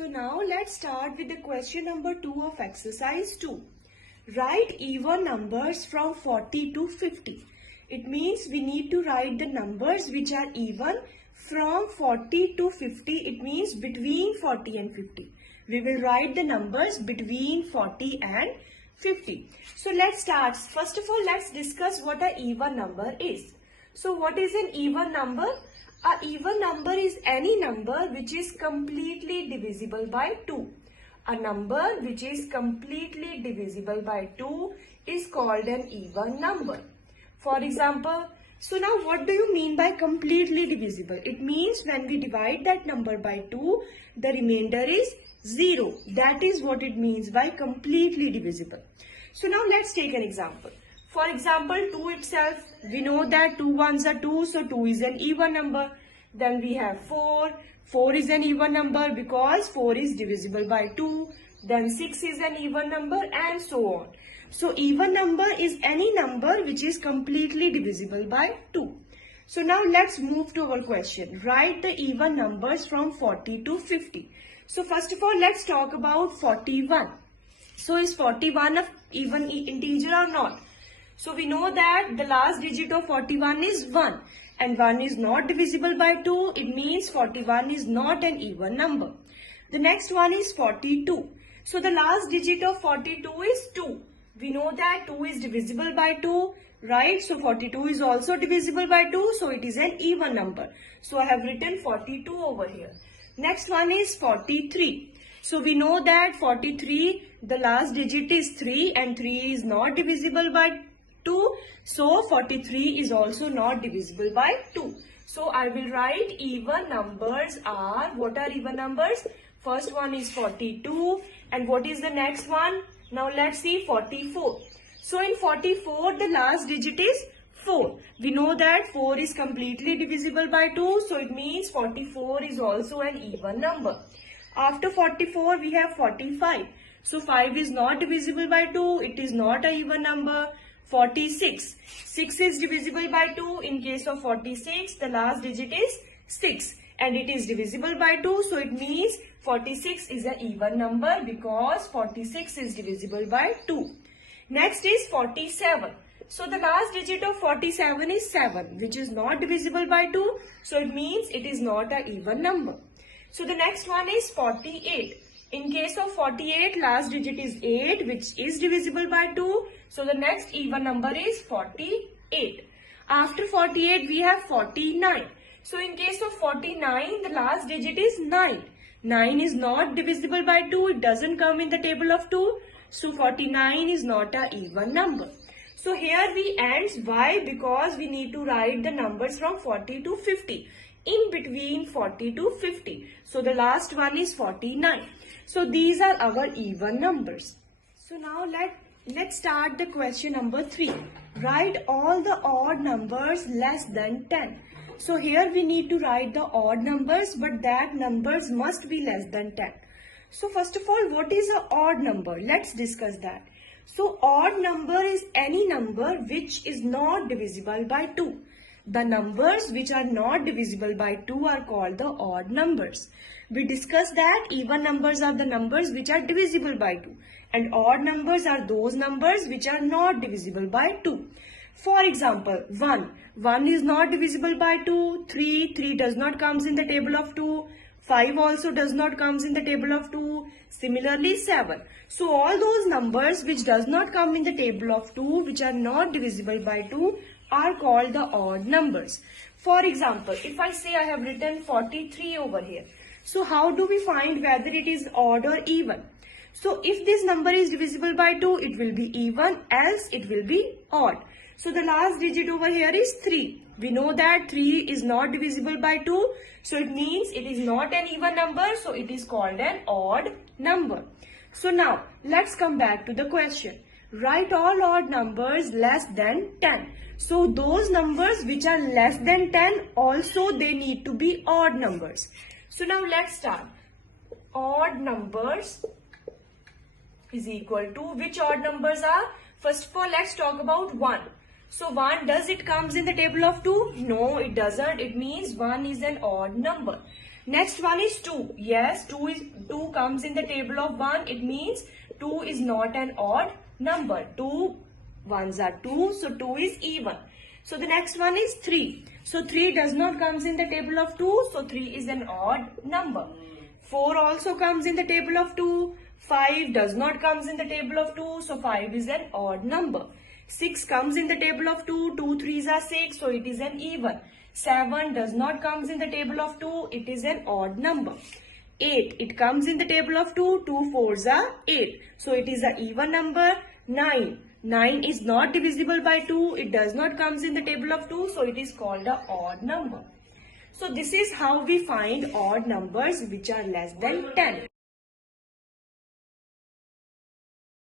So now let's start with the question number 2 of exercise 2. Write even numbers from 40 to 50. It means we need to write the numbers which are even from 40 to 50. It means between 40 and 50. We will write the numbers between 40 and 50. So let's start. First of all, let's discuss what an even number is. So what is an even number? An even number is any number which is completely divisible by 2. A number which is completely divisible by 2 is called an even number. For example, so now what do you mean by completely divisible? It means when we divide that number by 2, the remainder is 0. That is what it means by completely divisible. So now let's take an example. For example, 2 itself, we know that 2 ones are 2, so 2 is an even number. Then we have 4. 4 is an even number because 4 is divisible by 2. Then 6 is an even number and so on. So even number is any number which is completely divisible by 2. So now let's move to our question. Write the even numbers from 40 to 50. So first of all, let's talk about 41. So is 41 an even integer or not? So we know that the last digit of 41 is 1 and 1 is not divisible by 2. It means 41 is not an even number. The next one is 42. So the last digit of 42 is 2. We know that 2 is divisible by 2, right? So 42 is also divisible by 2. So it is an even number. So I have written 42 over here. Next one is 43. So we know that 43, the last digit is 3 and 3 is not divisible by 2. So 43 is also not divisible by 2. So I will write even numbers are, what are even numbers? First one is 42 and what is the next one? Now let's see 44. So in 44 the last digit is 4. We know that 4 is completely divisible by 2. So it means 44 is also an even number. After 44 we have 45. So 5 is not divisible by 2. It is not an even number. 46. 6 is divisible by 2. In case of 46, the last digit is 6 and it is divisible by 2. So it means 46 is an even number because 46 is divisible by 2. Next is 47. So the last digit of 47 is 7, which is not divisible by 2. So it means it is not an even number. So the next one is 48. In case of 48, last digit is 8, which is divisible by 2. So the next even number is 48. After 48, we have 49. So in case of 49, the last digit is 9. 9 is not divisible by 2. It doesn't come in the table of 2. So 49 is not an even number. So here we end. Why? Because we need to write the numbers from 40 to 50. In between 40 to 50. So the last one is 49. So these are our even numbers. So now let's start the question number 3. Write all the odd numbers less than 10. So here we need to write the odd numbers, but that numbers must be less than 10. So first of all, what is an odd number? Let's discuss that. So odd number is any number which is not divisible by 2. The numbers which are not divisible by 2 are called the odd numbers. We discussed that even numbers are the numbers which are divisible by 2 and odd numbers are those numbers which are not divisible by 2. For example, 1. 1 is not divisible by 2. 3 does not comes in the table of 2. 5 also does not comes in the table of 2. Similarly 7. So all those numbers which does not come in the table of 2, which are not divisible by 2, are called the odd numbers. For example, if I say I have written 43 over here. So how do we find whether it is odd or even? So if this number is divisible by 2, it will be even, else it will be odd. So the last digit over here is 3. We know that 3 is not divisible by 2. So it means it is not an even number. So it is called an odd number. So now let's come back to the question. Write all odd numbers less than 10. So those numbers which are less than 10 also they need to be odd numbers. So now let's start. Odd numbers is equal to which odd numbers are? First of all, let's talk about 1. So 1, does it comes in the table of 2? No, it doesn't. It means 1 is an odd number. Next one is 2. Yes, 2 comes in the table of 1. It means 2 is not an odd number. 2 ones are 2, so 2 is even. So the next one is 3. So 3 does not comes in the table of 2, so 3 is an odd number. 4 also comes in the table of 2. 5 does not comes in the table of 2, so 5 is an odd number. 6 comes in the table of 2, 2 3s are 6, so it is an even. 7 does not comes in the table of 2, it is an odd number. 8, it comes in the table of 2, 2 4s are 8, so it is an even number. 9 is not divisible by 2, it does not comes in the table of 2, so it is called an odd number. So this is how we find odd numbers which are less than 10.